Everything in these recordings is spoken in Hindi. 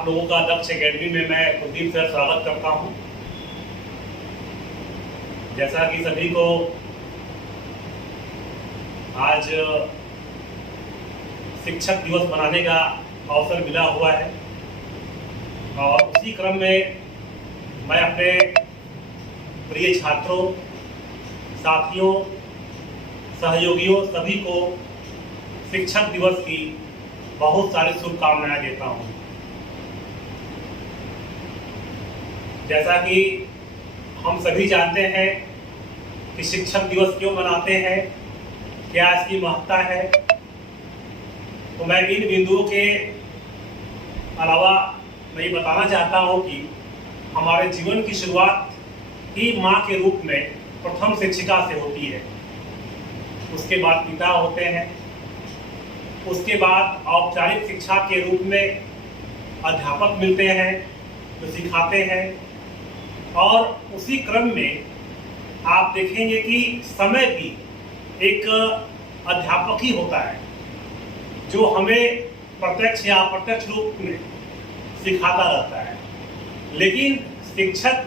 आप लोगों का दक्ष एकेडमी में मैं कुलदीप सर स्वागत करता हूं। जैसा कि सभी को आज शिक्षक दिवस मनाने का अवसर मिला हुआ है और उसी क्रम में मैं अपने प्रिय छात्रों, साथियों, सहयोगियों सभी को शिक्षक दिवस की बहुत सारी शुभकामनाएं देता हूं। जैसा कि हम सभी जानते हैं कि शिक्षक दिवस क्यों मनाते हैं, क्या इसकी महत्ता है, तो मैं इन बिंदुओं के अलावा मैं ये बताना चाहता हूं कि हमारे जीवन की शुरुआत ही माँ के रूप में प्रथम शिक्षिका से होती है। उसके बाद पिता होते हैं, उसके बाद औपचारिक शिक्षा के रूप में अध्यापक मिलते हैं जो सिखाते हैं, और उसी क्रम में आप देखेंगे कि समय भी एक अध्यापक ही होता है जो हमें प्रत्यक्ष या अप्रत्यक्ष रूप में सिखाता रहता है। लेकिन शिक्षक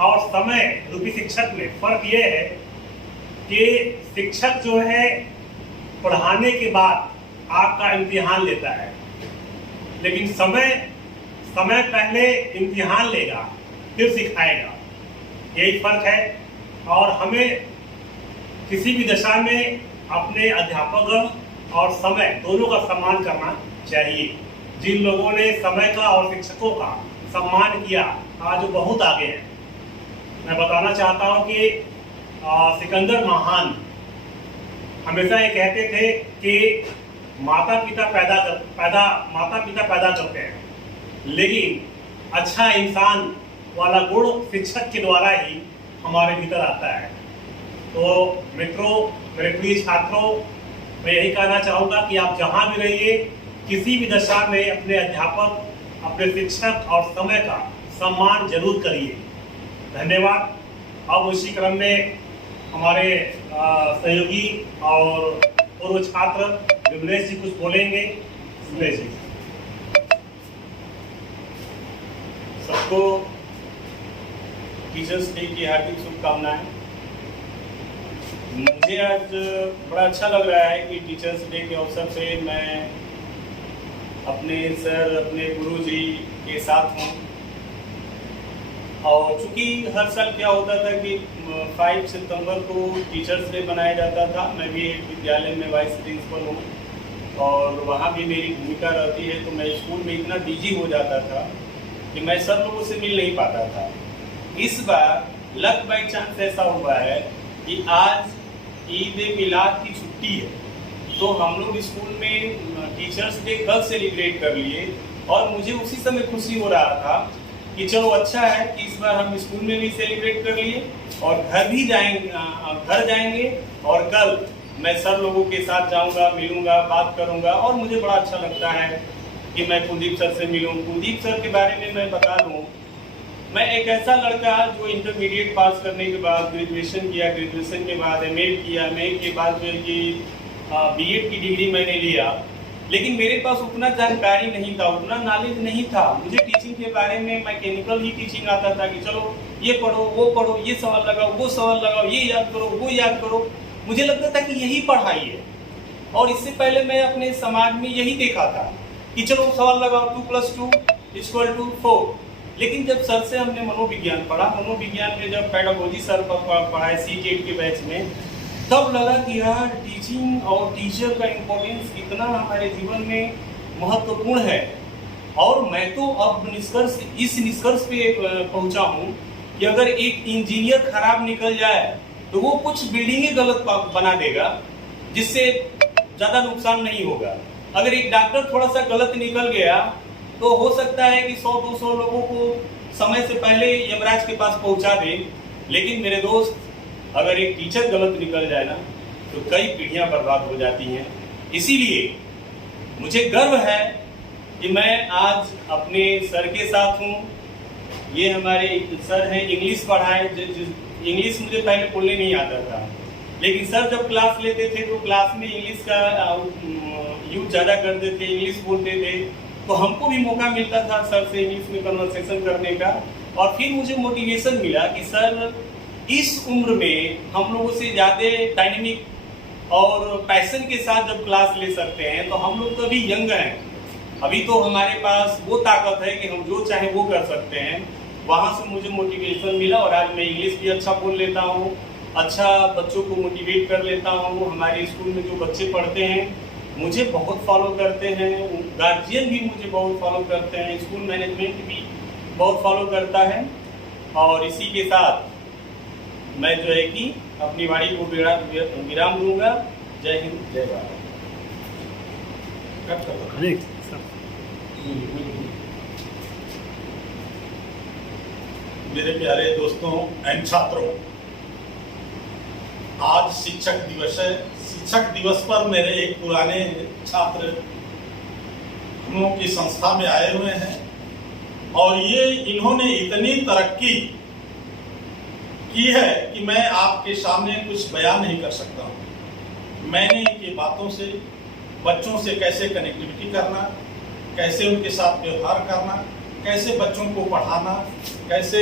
और समय रूपी शिक्षक में फर्क ये है कि शिक्षक जो है पढ़ाने के बाद आपका इम्तिहान लेता है, लेकिन समय पहले इम्तिहान लेगा फिर सिखाएगा। यही फर्क है और हमें किसी भी दशा में अपने अध्यापक और समय दोनों का सम्मान करना चाहिए। जिन लोगों ने समय का और शिक्षकों का सम्मान किया आज वो बहुत आगे हैं। मैं बताना चाहता हूँ कि सिकंदर महान हमेशा ये कहते थे कि माता पिता पैदा करते हैं, लेकिन अच्छा इंसान वाला गुण शिक्षक के द्वारा ही हमारे भीतर आता है। तो मित्रों, मेरे प्रिय छात्रों, मैं यही कहना चाहूँगा कि आप जहाँ भी रहिए, किसी भी दशा में अपने अध्यापक, अपने शिक्षक और समय का सम्मान जरूर करिए। धन्यवाद। अब उसी क्रम में हमारे सहयोगी और पूर्व छात्र विमलेश जी कुछ बोलेंगे। विमलेश जी। सबको टीचर्स डे की हार्दिक शुभकामनाएं। मुझे आज बड़ा अच्छा लग रहा है कि टीचर्स डे के अवसर पे मैं अपने सर, अपने गुरुजी के साथ हूँ। और चूँकि हर साल क्या होता था कि 5 सितंबर को टीचर्स डे मनाया जाता था। मैं भी एक विद्यालय में वाइस प्रिंसिपल हूँ और वहाँ भी मेरी भूमिका रहती है, तो मैं स्कूल में इतना बिजी हो जाता था कि मैं सब लोगों से मिल नहीं पाता था। इस बार लक बाई चांस ऐसा हुआ है कि आज ईद मिलाद की छुट्टी है, तो हम लोग स्कूल में टीचर्स डे कल सेलिब्रेट कर लिए और मुझे उसी समय खुशी हो रहा था कि चलो अच्छा है कि इस बार हम स्कूल में भी सेलिब्रेट कर लिए और घर जाएंगे और कल मैं सर लोगों के साथ जाऊंगा, मिलूंगा, बात करूंगा। और मुझे बड़ा अच्छा लगता है कि मैं कुलदीप सर से मिलूं। कुलदीप सर के बारे में मैं बता दूं, मैं एक ऐसा लड़का जो इंटरमीडिएट पास करने के बाद ग्रेजुएशन किया, ग्रेजुएशन के बाद एमए किया, एमए के बाद जो है कि बीएड की डिग्री मैंने लिया, लेकिन मेरे पास उतना जानकारी नहीं था, उतना नॉलेज नहीं था। मुझे टीचिंग के बारे में मैकेनिकल ही टीचिंग आता था कि चलो ये पढ़ो, वो पढ़ो, ये सवाल लगाओ, वो सवाल लगाओ, ये याद करो, वो याद करो। मुझे लगता था कि यही पढ़ाई है। और इससे पहले मैं अपने समाज में यही देखा था कि चलो सवाल लगाओ, 2 + 2 = 4। लेकिन जब सर से हमने मनोविज्ञान पढ़ा, मनोविज्ञान में जब पेडागोजी सर पढ़ाए C-TET के बैच में, तब लगा कि यार टीचिंग और टीचर का इम्पोर्टेंस कितना हमारे जीवन में महत्वपूर्ण है। और मैं तो अब इस निष्कर्ष पे पहुंचा हूँ कि अगर एक इंजीनियर खराब निकल जाए तो वो कुछ बिल्डिंगें गलत बना देगा, जिससे ज़्यादा नुकसान नहीं होगा। अगर एक डॉक्टर थोड़ा सा गलत निकल गया तो हो सकता है कि 100-200 लोगों को समय से पहले यमराज के पास पहुंचा दे। लेकिन मेरे दोस्त, अगर एक टीचर गलत निकल जाए ना तो कई पीढ़ियां बर्बाद हो जाती हैं। इसीलिए मुझे गर्व है कि मैं आज अपने सर के साथ हूँ। ये हमारे सर हैं, इंग्लिश पढ़ाए। इंग्लिश मुझे पहले बोलने नहीं आता था, लेकिन सर जब क्लास लेते थे तो क्लास में इंग्लिश का यूज ज़्यादा करते थे, इंग्लिश बोलते थे। तो हमको भी मौका मिलता था सर से इंग्लिश में कन्वर्सेशन करने का। और फिर मुझे मोटिवेशन मिला कि सर इस उम्र में हम लोगों से ज़्यादा डायनेमिक और पैशन के साथ जब क्लास ले सकते हैं, तो हम लोग तो अभी यंग हैं, अभी तो हमारे पास वो ताकत है कि हम जो चाहें वो कर सकते हैं। वहाँ से मुझे मोटिवेशन मिला और आज मैं इंग्लिश भी अच्छा बोल लेता हूँ, अच्छा बच्चों को मोटिवेट कर लेता हूँ। हमारे स्कूल में जो बच्चे पढ़ते हैं मुझे बहुत फॉलो करते हैं, गार्जियन भी मुझे बहुत फॉलो करते हैं, स्कूल मैनेजमेंट भी बहुत फॉलो करता है। और इसी के साथ मैं जो है कि अपनी वाणी को विराम दूंगा। जय हिंद, जय भारत। मेरे प्यारे दोस्तों एंड छात्रों, आज शिक्षक दिवस है। शिक्षक दिवस पर मेरे एक पुराने छात्र हम लोगों की संस्था में आए हुए हैं और इन्होंने इतनी तरक्की की है कि मैं आपके सामने कुछ बयान नहीं कर सकता हूँ। मैंने इनकी बातों से बच्चों से कैसे कनेक्टिविटी करना, कैसे उनके साथ व्यवहार करना, कैसे बच्चों को पढ़ाना, कैसे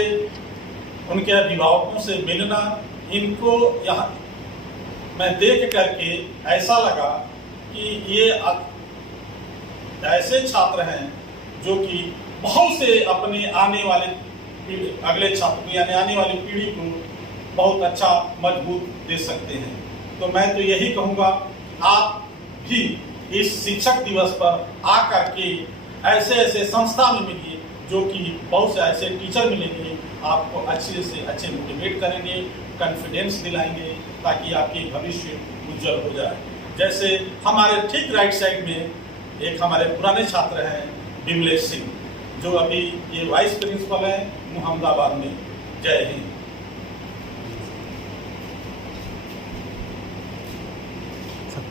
उनके अभिभावकों से मिलना, इनको यहाँ मैं देख करके ऐसा लगा कि ये ऐसे छात्र हैं जो कि बहुत से अपने आने वाले अगले छात्र यानी आने वाली पीढ़ी को बहुत अच्छा मजबूत दे सकते हैं। तो मैं तो यही कहूँगा, आप भी इस शिक्षक दिवस पर आकर के ऐसे ऐसे संस्था में मिलिए जो कि बहुत से ऐसे टीचर मिलेंगे, आपको अच्छे से अच्छे मोटिवेट करेंगे, कॉन्फिडेंस दिलाएंगे, ताकि आपकी भविष्य उज्जवल हो जाए। जैसे हमारे ठीक राइट साइड में एक हमारे पुराने छात्र हैं विमलेश सिंह, जो अभी ये वाइस प्रिंसिपल हैं मुहम्मदाबाद में। जय हिंद।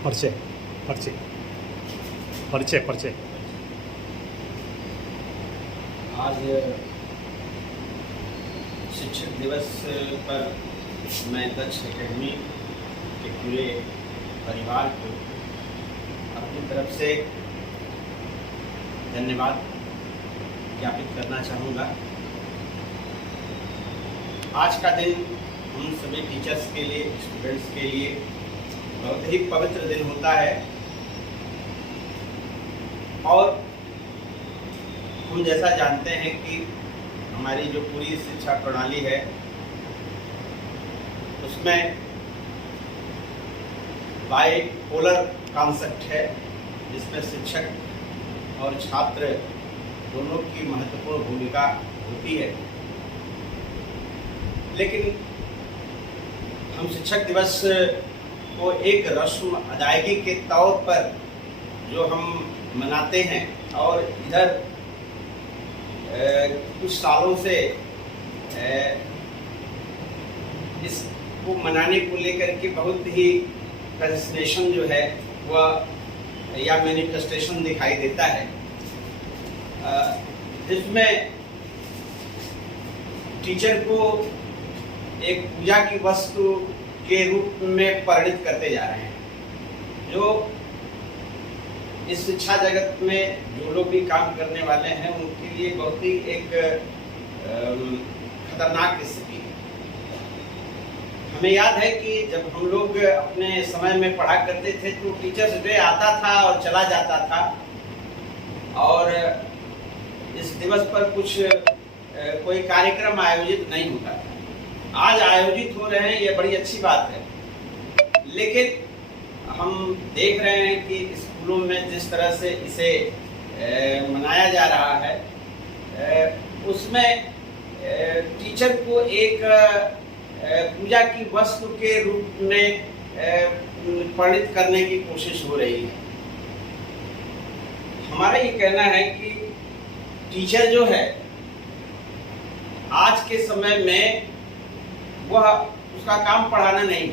परिचय परिचय परिचय परिचय आज शिक्षक दिवस पर मैं दक्ष एकेडमी के पूरे परिवार को अपनी तरफ से धन्यवाद ज्ञापित करना चाहूँगा। आज का दिन हम सभी टीचर्स के लिए, स्टूडेंट्स के लिए बहुत ही पवित्र दिन होता है और हम जैसा जानते हैं कि हमारी जो पूरी शिक्षा प्रणाली है उसमें बाइपोलर कॉन्सेप्ट है, जिसमें शिक्षक और छात्र दोनों की महत्वपूर्ण भूमिका होती है। लेकिन हम शिक्षक दिवस को एक रस्म अदायगी के तौर पर जो हम मनाते हैं और इधर कुछ सालों से इसको मनाने को लेकर के बहुत ही प्रेजेंटेशन जो है वह या मैनिफेस्टेशन दिखाई देता है, जिसमें टीचर को एक पूजा की वस्तु के रूप में परिणित करते जा रहे हैं। जो इस शिक्षा जगत में जो लोग भी काम करने वाले हैं उनके लिए बहुत ही एक खतरनाक स्थिति है। हमें याद है कि जब हम लोग अपने समय में पढ़ा करते थे तो टीचर्स डे आता था और चला जाता था और इस दिवस पर कुछ कोई कार्यक्रम आयोजित नहीं होता था। आज आयोजित हो रहे हैं, ये बड़ी अच्छी बात है, लेकिन हम देख रहे हैं कि स्कूलों में जिस तरह से इसे मनाया जा रहा है उसमें टीचर को एक पूजा की वस्तु के रूप में परिणित करने की कोशिश हो रही है। हमारा ये कहना है कि टीचर जो है आज के समय में वह उसका काम पढ़ाना नहीं।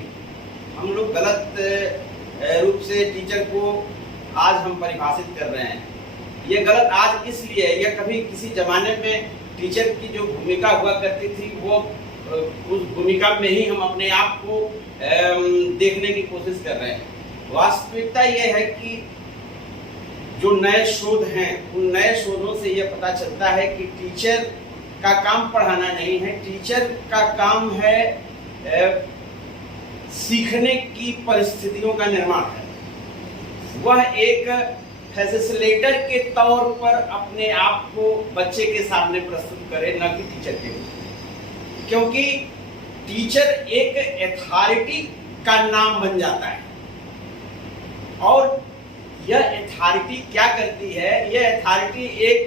हम लोग गलत रूप से टीचर को आज हम परिभाषित कर रहे हैं। ये गलत आज इसलिए, या कभी किसी जमाने में टीचर की जो भूमिका हुआ करती थी वो उस भूमिका में ही हम अपने आप को देखने की कोशिश कर रहे हैं। वास्तविकता ये है कि जो नए शोध हैं, उन नए शोधों से यह पता चलता है कि टीचर का काम पढ़ाना नहीं है, टीचर का काम है सीखने की परिस्थितियों का निर्माण है। वह एक फैसिलिटेटर के तौर पर अपने आप को बच्चे के सामने प्रस्तुत करे, न कि टीचर के रूप। क्योंकि टीचर एक अथॉरिटी का नाम बन जाता है, और यह अथॉरिटी क्या करती है, यह अथॉरिटी एक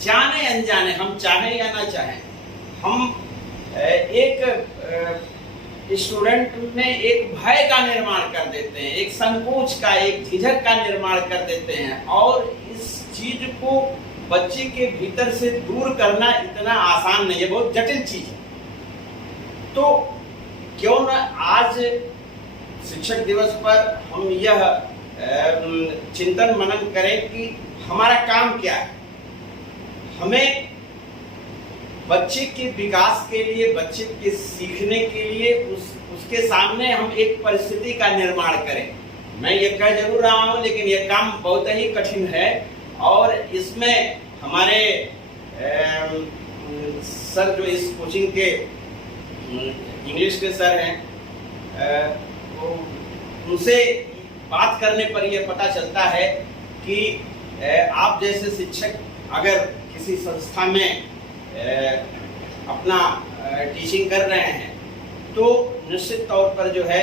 जाने अनजाने, हम चाहें या ना चाहें, हम एक स्टूडेंट में एक भय का निर्माण कर देते हैं, एक संकोच का, एक झिझक का निर्माण कर देते हैं, और इस चीज को बच्चे के भीतर से दूर करना इतना आसान नहीं है, बहुत जटिल चीज है। तो क्यों न आज शिक्षक दिवस पर हम यह चिंतन मनन करें कि हमारा काम क्या है। हमें बच्चे के विकास के लिए, बच्चे के सीखने के लिए उसके सामने हम एक परिस्थिति का निर्माण करें। मैं ये कह जरूर रहा हूँ, लेकिन यह काम बहुत ही कठिन है, और इसमें हमारे सर जो इस कोचिंग के इंग्लिश के सर हैं, उनसे बात करने पर यह पता चलता है कि आप जैसे शिक्षक अगर किसी संस्था में अपना टीचिंग कर रहे हैं, तो निश्चित तौर पर जो है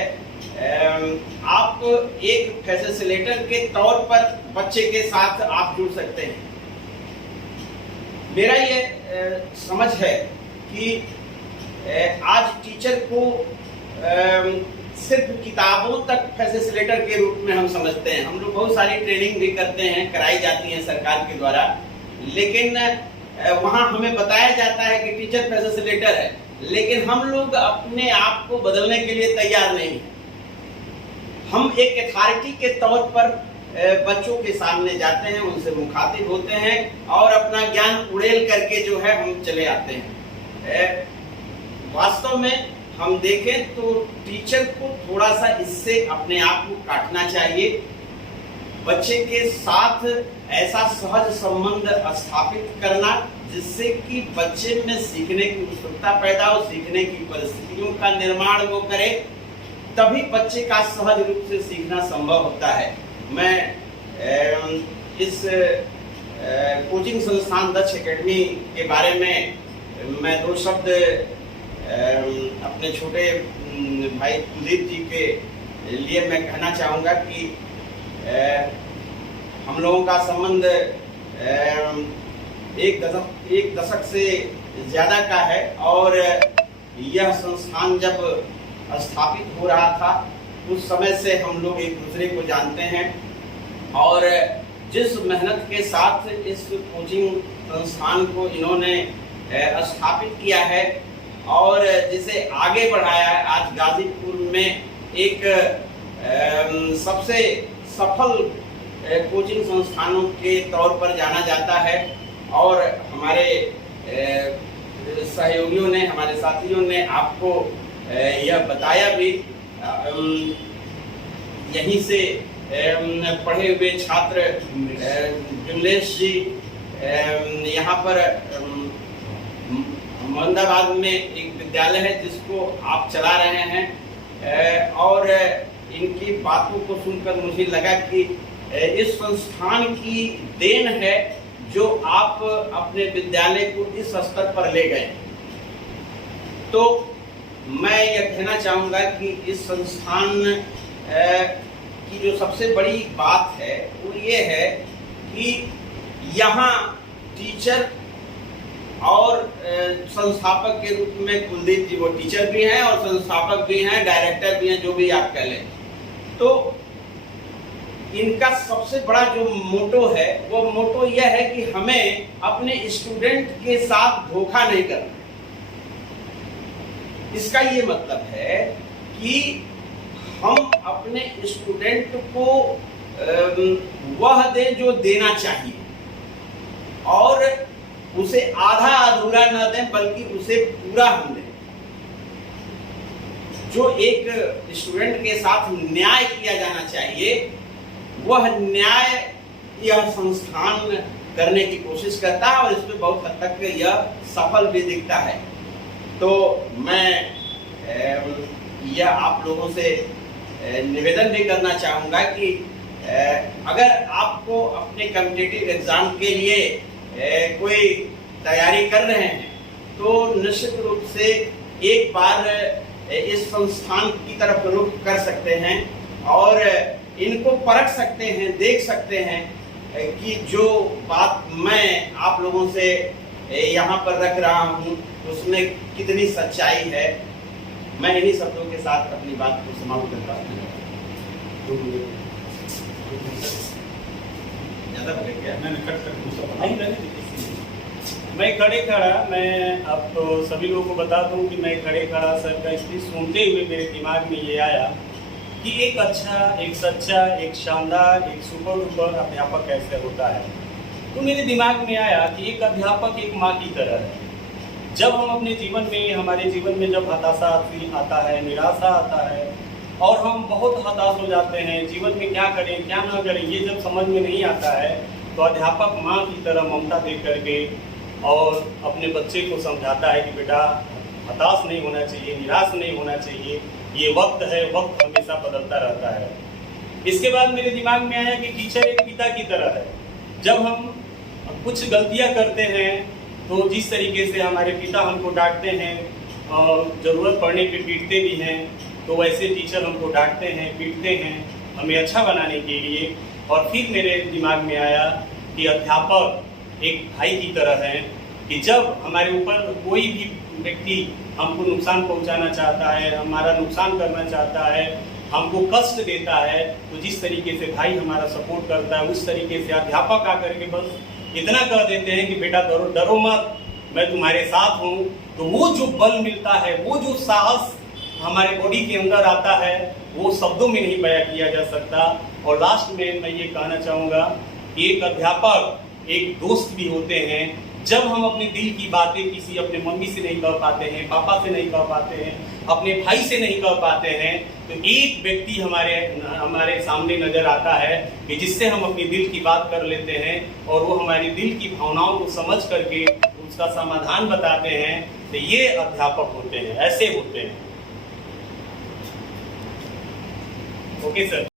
आप एक फैसिलिटेटर के तौर पर बच्चे के साथ आप जुड़ सकते हैं। मेरा ये समझ है कि आज टीचर को सिर्फ किताबों तक फैसिलिटेटर के रूप में हम समझते हैं। हम लोग बहुत सारी ट्रेनिंग भी करते हैं, कराई जाती है सरकार के द्वारा, लेकिन वहाँ हमें बताया जाता है कि टीचर फैसिलिटेटर है, लेकिन हम लोग अपने आप को बदलने के लिए तैयार नहीं हैं। हम एक अथॉरिटी के तौर पर बच्चों के सामने जाते हैं, उनसे मुखातिब होते हैं, और अपना ज्ञान उड़ेल करके जो है हम चले आते हैं। वास्तव में हम देखें तो टीचर को थोड़ा सा इससे अपने आप को काटना चाहिए। बच्चे के साथ ऐसा सहज संबंध स्थापित करना जिससे कि बच्चे में सीखने की उत्सुकता पैदा हो, सीखने की परिस्थितियों का निर्माण वो करे, तभी बच्चे का सहज रूप से सीखना संभव होता है। मैं इस कोचिंग संस्थान दक्ष एकेडमी के बारे में मैं दो शब्द अपने छोटे भाई कुलदीप जी के लिए मैं कहना चाहूँगा कि हम लोगों का संबंध एक दशक से ज़्यादा का है, और यह संस्थान जब स्थापित हो रहा था उस समय से हम लोग एक दूसरे को जानते हैं, और जिस मेहनत के साथ इस कोचिंग संस्थान को इन्होंने स्थापित किया है और जिसे आगे बढ़ाया है, आज गाजीपुर में एक सबसे सफल कोचिंग संस्थानों के तौर पर जाना जाता है। और हमारे सहयोगियों ने, हमारे साथियों ने आपको यह बताया भी, यहीं से पढ़े हुए छात्र विमलेश जी यहाँ पर मोहम्मदाबाद में एक विद्यालय है जिसको आप चला रहे हैं, और इनकी बातों को सुनकर मुझे लगा कि इस संस्थान की देन है जो आप अपने विद्यालय को इस स्तर पर ले गए। तो मैं यह कहना चाहूँगा कि इस संस्थान की जो सबसे बड़ी बात है वो ये है कि यहाँ टीचर और संस्थापक के रूप में कुलदीप जी, वो टीचर भी हैं और संस्थापक भी हैं, डायरेक्टर भी हैं, जो भी आप कह लें। तो इनका सबसे बड़ा जो मोटो है वो मोटो यह है कि हमें अपने स्टूडेंट के साथ धोखा नहीं करना। इसका ये मतलब है कि हम अपने स्टूडेंट को वह दें जो देना चाहिए, और उसे आधा अधूरा न दें बल्कि उसे पूरा हम दें। जो एक स्टूडेंट के साथ न्याय किया जाना चाहिए वह न्याय यह संस्थान करने की कोशिश करता है और इसमें बहुत हद तक यह सफल भी दिखता है। तो मैं यह आप लोगों से निवेदन भी करना चाहूँगा कि अगर आपको अपने कॉम्पिटिटिव एग्जाम के लिए कोई तैयारी कर रहे हैं तो निश्चित रूप से एक बार इस संस्थान की तरफ रुख कर सकते हैं और इनको परख सकते हैं, देख सकते हैं कि जो बात मैं आप लोगों से यहाँ पर रख रहा हूँ उसमें कितनी सच्चाई है। मैं इन्हीं शब्दों के साथ अपनी बात को समाप्त करता हूँ। ज़्यादा बोले क्या? मैंने कट कर दूसरा नहीं रहने मैं खड़े खड़ा, मैं अब तो सभी लोगों को बता दूं कि मैं खड़े खड़ा सर का स्पीच सुनते हुए मेरे दिमाग में ये आया कि एक अच्छा, एक सच्चा, एक शानदार, एक सुपर डुपर अध्यापक कैसे होता है। तो मेरे दिमाग में आया कि एक अध्यापक एक माँ की तरह है। जब हम अपने जीवन में, हमारे जीवन में जब हताशा आता है, निराशा आता है और हम बहुत हताश हो जाते हैं, जीवन में क्या करें क्या ना करें ये जब समझ में नहीं आता है, तो अध्यापक माँ की तरह ममता दे करके और अपने बच्चे को समझाता है कि बेटा हताश नहीं होना चाहिए, निराश नहीं होना चाहिए, ये वक्त है, वक्त हमेशा बदलता रहता है। इसके बाद मेरे दिमाग में आया कि टीचर एक पिता की तरह है। जब हम कुछ गलतियां करते हैं तो जिस तरीके से हमारे पिता हमको डांटते हैं और ज़रूरत पड़ने पे पीटते भी हैं, तो वैसे टीचर हमको डांटते हैं, पीटते हैं हमें अच्छा बनाने के लिए। और फिर मेरे दिमाग में आया कि अध्यापक एक भाई की तरह है कि जब हमारे ऊपर कोई भी व्यक्ति हमको नुकसान पहुंचाना चाहता है, हमारा नुकसान करना चाहता है, हमको कष्ट देता है, तो जिस तरीके से भाई हमारा सपोर्ट करता है उस तरीके से अध्यापक आकर के बस इतना कह देते हैं कि बेटा डरो डरो मत, मैं तुम्हारे साथ हूँ। तो वो जो बल मिलता है, वो जो साहस हमारे बॉडी के अंदर आता है, वो शब्दों में नहीं बयां किया जा सकता। और लास्ट में मैं ये कहना चाहूँगा कि एक अध्यापक एक दोस्त भी होते हैं। जब हम अपने दिल की बातें किसी अपने मम्मी से नहीं कह पाते हैं, पापा से नहीं कह पाते हैं, अपने भाई से नहीं कह पाते हैं, तो एक व्यक्ति हमारे सामने नजर आता है कि जिससे हम अपनी दिल की बात कर लेते हैं और वो हमारी दिल की भावनाओं को समझ करके उसका समाधान बताते हैं। तो ये अध्यापक होते हैं, ऐसे होते हैं। Okay sir.